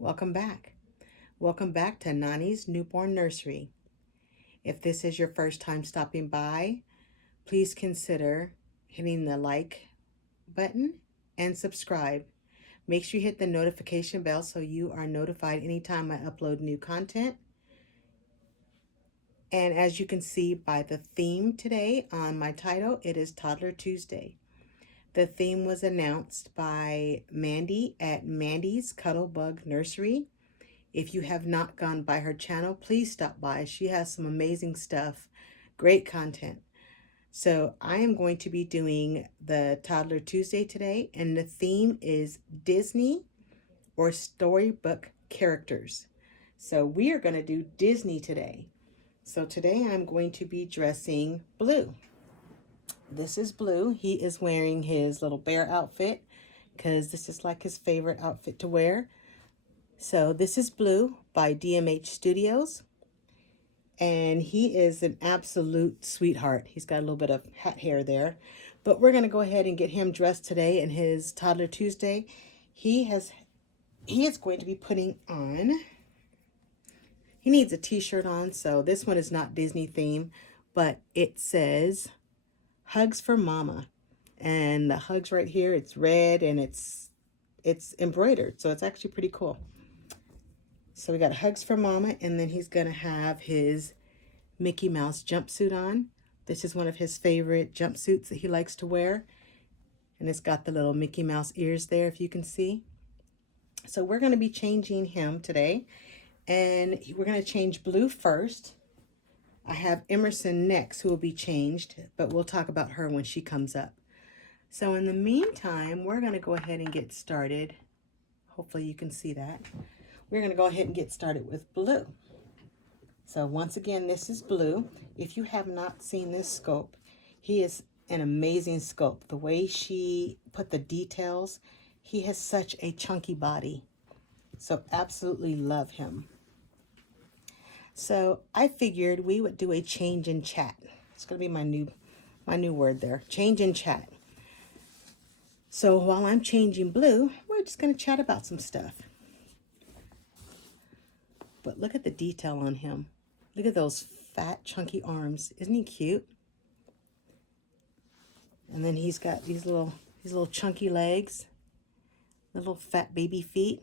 Welcome back. Welcome back to Nani's Newborn Nursery. If this is your first time stopping by, please consider hitting the like button and subscribe. Make sure you hit the notification bell so you are notified anytime I upload new content. And as you can see by the theme today on my title, it is Toddler Tuesday. The theme was announced by Mandy at Mandy's Cuddlebug Nursery. If you have not gone by her channel, please stop by. She has some amazing stuff, great content. So I am going to be doing the Toddler Tuesday today, and the theme is Disney or storybook characters. So we are going to do Disney today. So today I'm going to be dressing Blue. This is Blue. He is wearing his little bear outfit because this is like his favorite outfit to wear. So this is Blue by DMH Studios, and he is an absolute sweetheart. He's got a little bit of hat hair there, but we're going to go ahead and get him dressed today in his Toddler Tuesday. He is going to be putting on, he needs a t-shirt on, so this one is not Disney themed, but it says Hugs for Mama, and the hugs right here, it's red and it's embroidered, so it's actually pretty cool. So we got Hugs for Mama, and then he's going to have his Mickey Mouse jumpsuit on. This is one of his favorite jumpsuits that he likes to wear. And it's got the little Mickey Mouse ears there, if you can see. So we're going to be changing him today. And we're going to change Blue first. I have Emerson next, who will be changed, but we'll talk about her when she comes up. So in the meantime, we're going to go ahead and get started. Hopefully you can see that. We're going to go ahead and get started with Blue. So once again, this is Blue. If you have not seen this sculpt, he is an amazing sculpt. The way she put the details, he has such a chunky body. So absolutely love him. So I figured we would do a change in chat. It's going to be my new word there, change in chat. So while I'm changing Blue, we're just going to chat about some stuff. But look at the detail on him. Look at those fat, chunky arms. Isn't he cute? And then he's got these little chunky legs, little fat baby feet.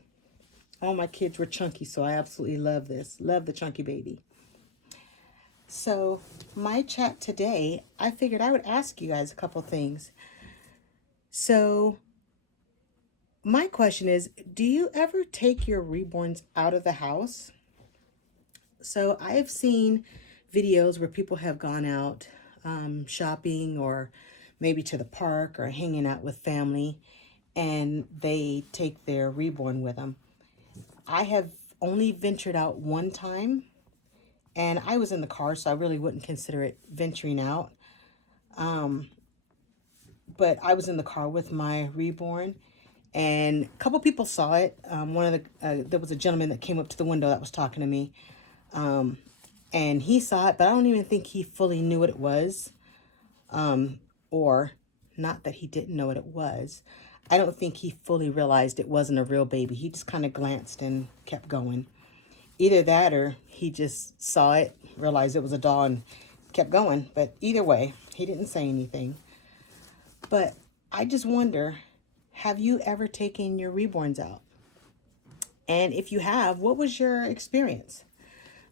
All my kids were chunky, so I absolutely love this. Love the chunky baby. So my chat today, I figured I would ask you guys a couple things. So my question is, do you ever take your reborns out of the house? So I've seen videos where people have gone out shopping or maybe to the park or hanging out with family, and they take their reborn with them. I have only ventured out one time, and I was in the car, so I really wouldn't consider it venturing out. But I was in the car with my reborn, and a couple people saw it. There was a gentleman that came up to the window that was talking to me. And he saw it, but I don't even think he fully knew what it was. Or not that he didn't know what it was. I don't think he fully realized it wasn't a real baby. He just kind of glanced and kept going. Either that or he just saw it, realized it was a doll and kept going. But either way, he didn't say anything. But I just wonder, have you ever taken your reborns out? And if you have, what was your experience?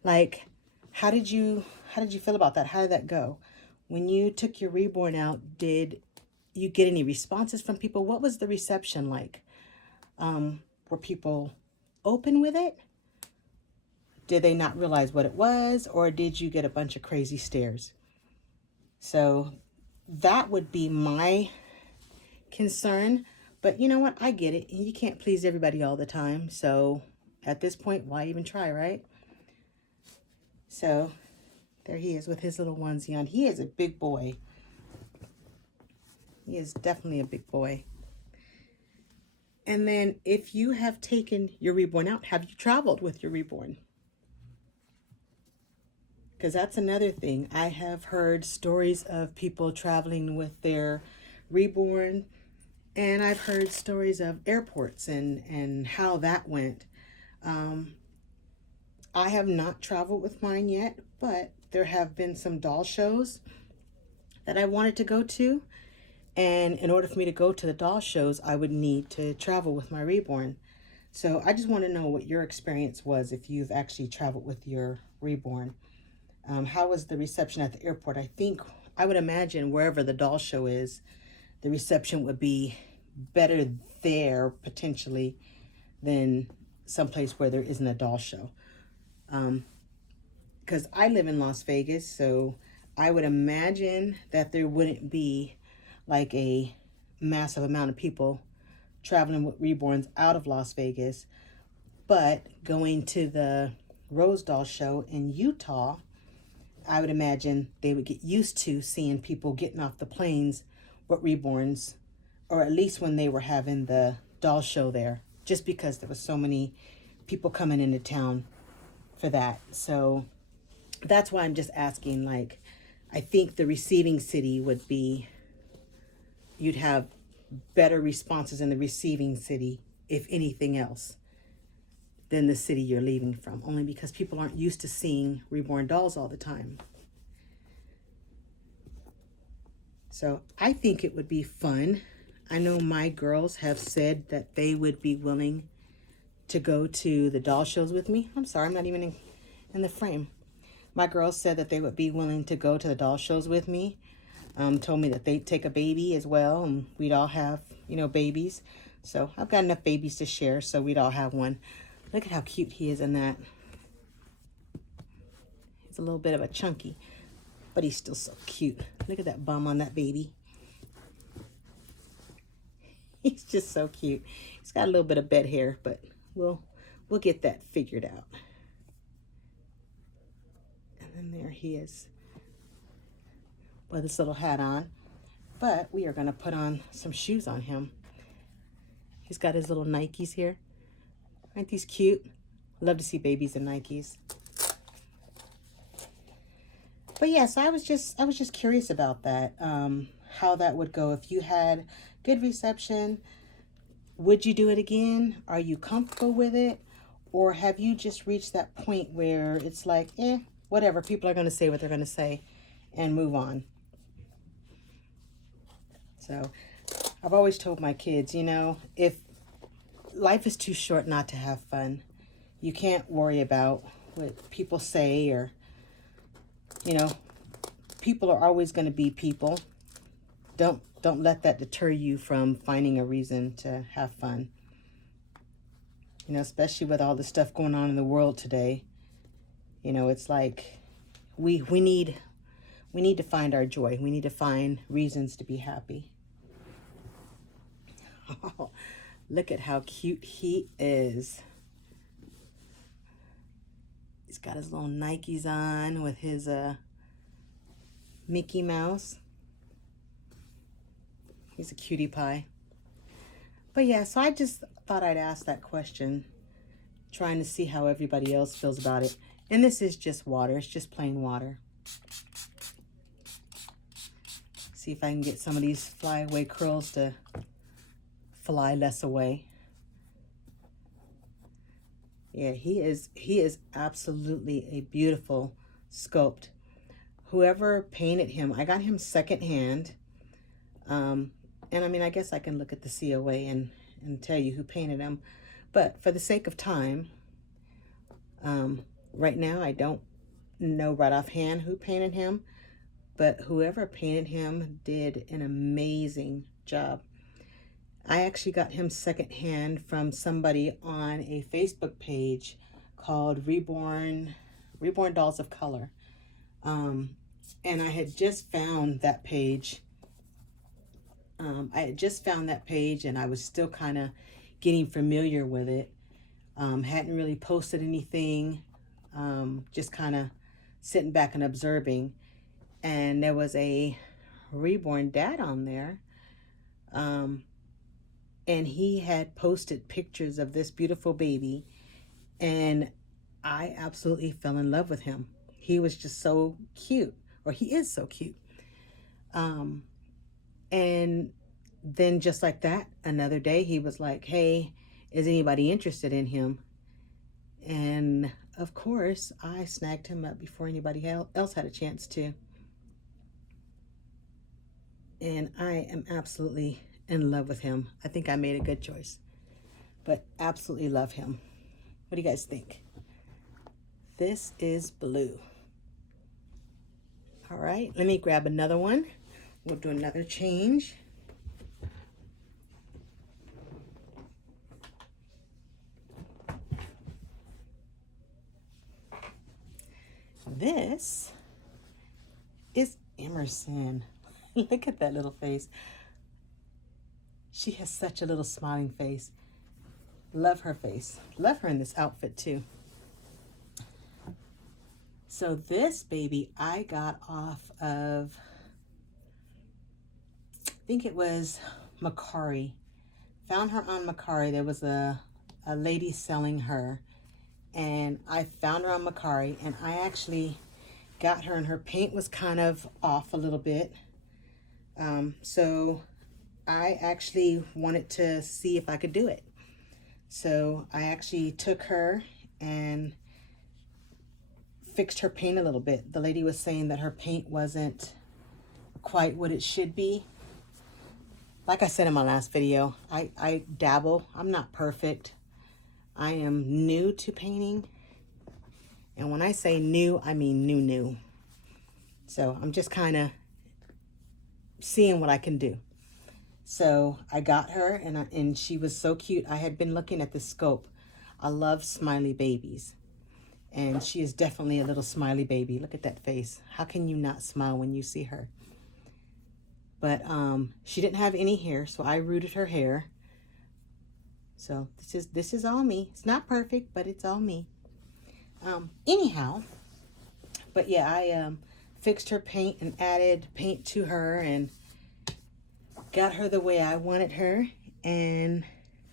Like, how did you feel about that? How did that go? When you took your reborn out, did you get any responses from people? What was the reception like? Were people open with it? Did they not realize what it was? Or did you get a bunch of crazy stares? So that would be my concern. But you know what? I get it. You can't please everybody all the time. So at this point, why even try, right? So there he is with his little onesie on. He is a big boy. He is definitely a big boy. And then if you have taken your reborn out, have you traveled with your reborn? Because that's another thing. I have heard stories of people traveling with their reborn, and I've heard stories of airports and how that went. Um, I have not traveled with mine yet, but there have been some doll shows that I wanted to go to. And in order for me to go to the doll shows, I would need to travel with my reborn. So I just want to know what your experience was if you've actually traveled with your reborn. How was the reception at the airport? I would imagine wherever the doll show is, the reception would be better there potentially than someplace where there isn't a doll show. Because I live in Las Vegas, so I would imagine that there wouldn't be like a massive amount of people traveling with reborns out of Las Vegas. But going to the Rose Doll show in Utah, I would imagine they would get used to seeing people getting off the planes with reborns, or at least when they were having the doll show there, just because there was so many people coming into town for that. So that's why I'm just asking, like, I think the receiving city would be, you'd have better responses in the receiving city, if anything else, than the city you're leaving from, only because people aren't used to seeing reborn dolls all the time. So I think it would be fun. I know my girls have said that they would be willing to go to the doll shows with me. I'm sorry, I'm not even in the frame. My girls said that they would be willing to go to the doll shows with me. Told me that they'd take a baby as well, and we'd all have, babies. So I've got enough babies to share, so we'd all have one. Look at how cute he is in that. He's a little bit of a chunky, but he's still so cute. Look at that bum on that baby. He's just so cute. He's got a little bit of bed hair, but we'll get that figured out. And then there he is with his little hat on. But we are going to put on some shoes on him. He's got his little Nikes here. Aren't these cute? Love to see babies in Nikes. But yes, I was just curious about that. How that would go if you had good reception. Would you do it again? Are you comfortable with it? Or have you just reached that point where it's like, whatever, people are going to say what they're going to say and move on? So I've always told my kids, if life is too short not to have fun, you can't worry about what people say, or, people are always going to be people. Don't let that deter you from finding a reason to have fun. Especially with all the stuff going on in the world today. It's like we need to find our joy. We need to find reasons to be happy. Oh, look at how cute he is. He's got his little Nikes on with his Mickey Mouse. He's a cutie pie. But yeah, so I just thought I'd ask that question, trying to see how everybody else feels about it. And this is just water. It's just plain water. See if I can get some of these flyaway curls to fly less away. Yeah, he is absolutely a beautiful sculpt. Whoever painted him, I got him secondhand. And I mean, I guess I can look at the COA and tell you who painted him. But for the sake of time, right now I don't know right offhand who painted him. But whoever painted him did an amazing job. I actually got him secondhand from somebody on a Facebook page called Reborn Dolls of Color. And I had just found that page. And I was still kind of getting familiar with it. Hadn't really posted anything. Just kind of sitting back and observing. And there was a reborn dad on there. And he had posted pictures of this beautiful baby, and I absolutely fell in love with him. He was just so cute, or he is so cute. And then just like that, another day he was like, hey, is anybody interested in him? And of course, I snagged him up before anybody else had a chance to. And I am absolutely in love with him. I think I made a good choice, but absolutely love him. What do you guys think? This is Blue. All right, let me grab another one. We'll do another change. This is Emerson. Look at that little face. She has such a little smiling face. Love her face. Love her in this outfit too. So this baby I got off of, I think it was Macari. Found her on Macari. There was a lady selling her, and I found her on Macari, and I actually got her, and her paint was kind of off a little bit. So I actually wanted to see if I could do it. So I actually took her and fixed her paint a little bit. The lady was saying that her paint wasn't quite what it should be. Like I said in my last video, I dabble. I'm not perfect. I am new to painting. And when I say new, I mean new. So I'm just kind of seeing what I can do. So I got her, and she was so cute. I had been looking at the scope. I love smiley babies. And she is definitely a little smiley baby. Look at that face. How can you not smile when you see her? But she didn't have any hair, so I rooted her hair. So this is all me. It's not perfect, but it's all me. Anyhow, but yeah, I fixed her paint and added paint to her and got her the way I wanted her. And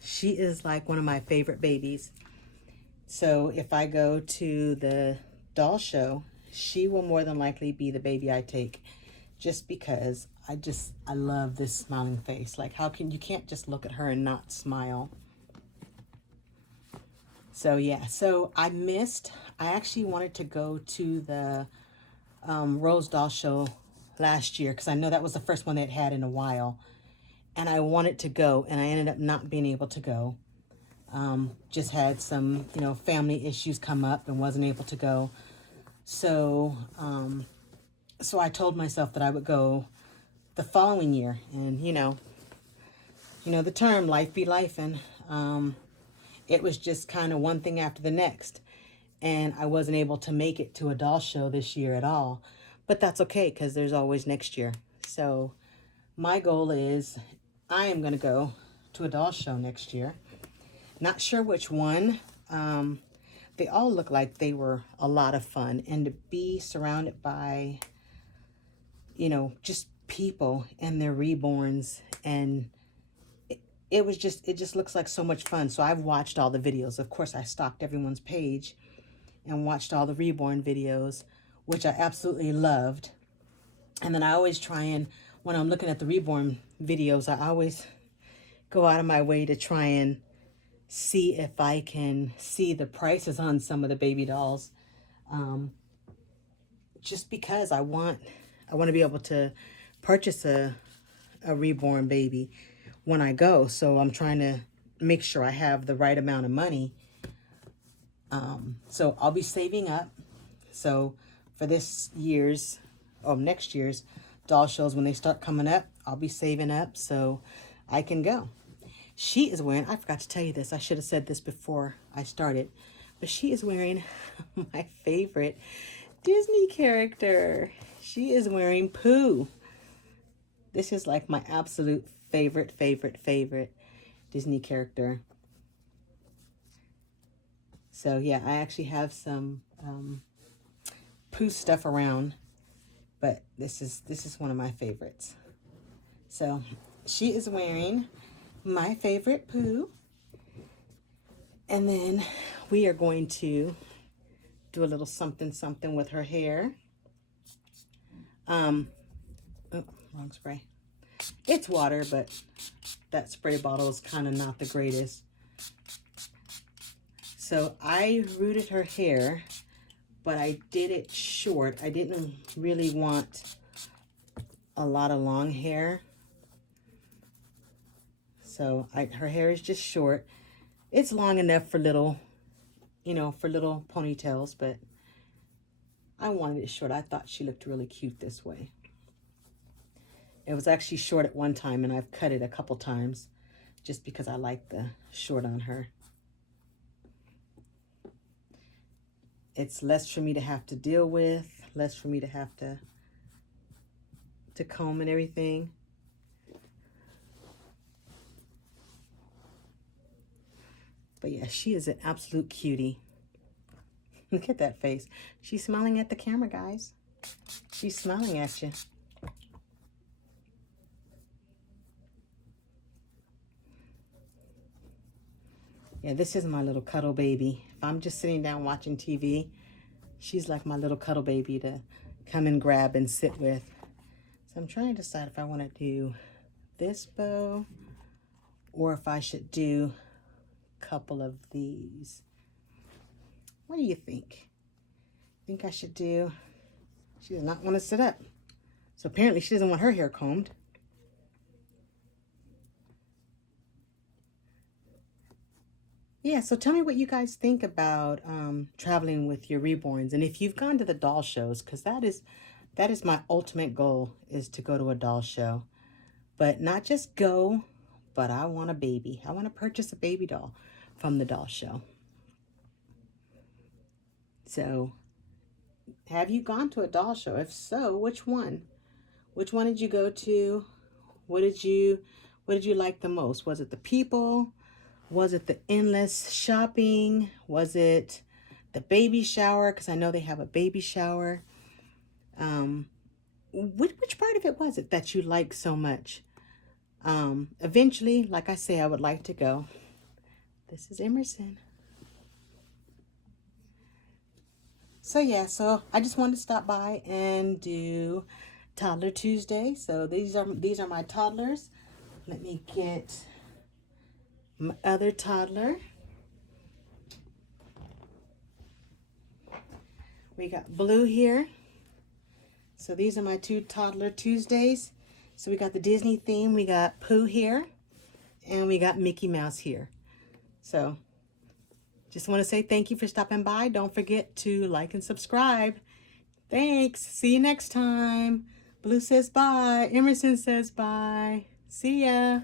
she is like one of my favorite babies. So if I go to the doll show, she will more than likely be the baby I take, just because I love this smiling face. Like, you can't just look at her and not smile. So yeah, so I actually wanted to go to the Rose Doll Show last year, because I know that was the first one they'd had in a while. And I wanted to go, and I ended up not being able to go. Just had some, family issues come up and wasn't able to go. So, so I told myself that I would go the following year. And, the term, life be life. And it was just kind of one thing after the next. And I wasn't able to make it to a doll show this year at all. But that's okay, because there's always next year. So my goal is I am going to go to a doll show next year. Not sure which one. They all look like they were a lot of fun. And to be surrounded by, just people and their reborns. And it just looks like so much fun. So I've watched all the videos. Of course, I stalked everyone's page and watched all the reborn videos, which I absolutely loved. And then I always try and, when I'm looking at the reborn videos, I always go out of my way to try and see if I can see the prices on some of the baby dolls, just because I want to be able to purchase a reborn baby when I go. So I'm trying to make sure I have the right amount of money. So I'll be saving up. So for next year's doll shows, when they start coming up, I'll be saving up so I can go. She is wearing, I forgot to tell you this, I should have said this before I started, but she is wearing my favorite Disney character. She is wearing Pooh. This is like my absolute favorite Disney character. So yeah, I actually have some Pooh stuff around, but this is one of my favorites. So she is wearing my favorite Pooh. And then we are going to do a little something with her hair. Oh, wrong spray. It's water, but that spray bottle is kind of not the greatest. So I rooted her hair, but I did it short. I didn't really want a lot of long hair. So her hair is just short. It's long enough for little, you know, for little ponytails, but I wanted it short. I thought she looked really cute this way. It was actually short at one time, and I've cut it a couple times just because I like the short on her. It's less for me to have to deal with, less for me to have to comb and everything. But yeah, she is an absolute cutie. Look at that face. She's smiling at the camera, guys. She's smiling at you. Yeah, this is my little cuddle baby. If I'm just sitting down watching TV, she's like my little cuddle baby to come and grab and sit with. So I'm trying to decide if I want to do this bow or if I should do a couple of these. What do you think? Think I should do? She does not want to sit up. So apparently she doesn't want her hair combed. Yeah, so tell me what you guys think about traveling with your reborns, and if you've gone to the doll shows, because that is my ultimate goal, is to go to a doll show. But not just go, but I want a baby. I want to purchase a baby doll from the doll show. So, have you gone to a doll show? If so, which one? Which one did you go to? What did you like the most? Was it the people? Was it the endless shopping? Was it the baby shower? Because I know they have a baby shower. Which part of it was it that you liked so much? Eventually, like I say, I would like to go. This is Emerson. So yeah, so I just wanted to stop by and do Toddler Tuesday. So these are my toddlers. Let me get my other toddler. We got Blue here. So these are my two Toddler Tuesdays. So we got the Disney theme. We got Pooh here. And we got Mickey Mouse here. So just want to say thank you for stopping by. Don't forget to like and subscribe. Thanks. See you next time. Blue says bye. Emerson says bye. See ya.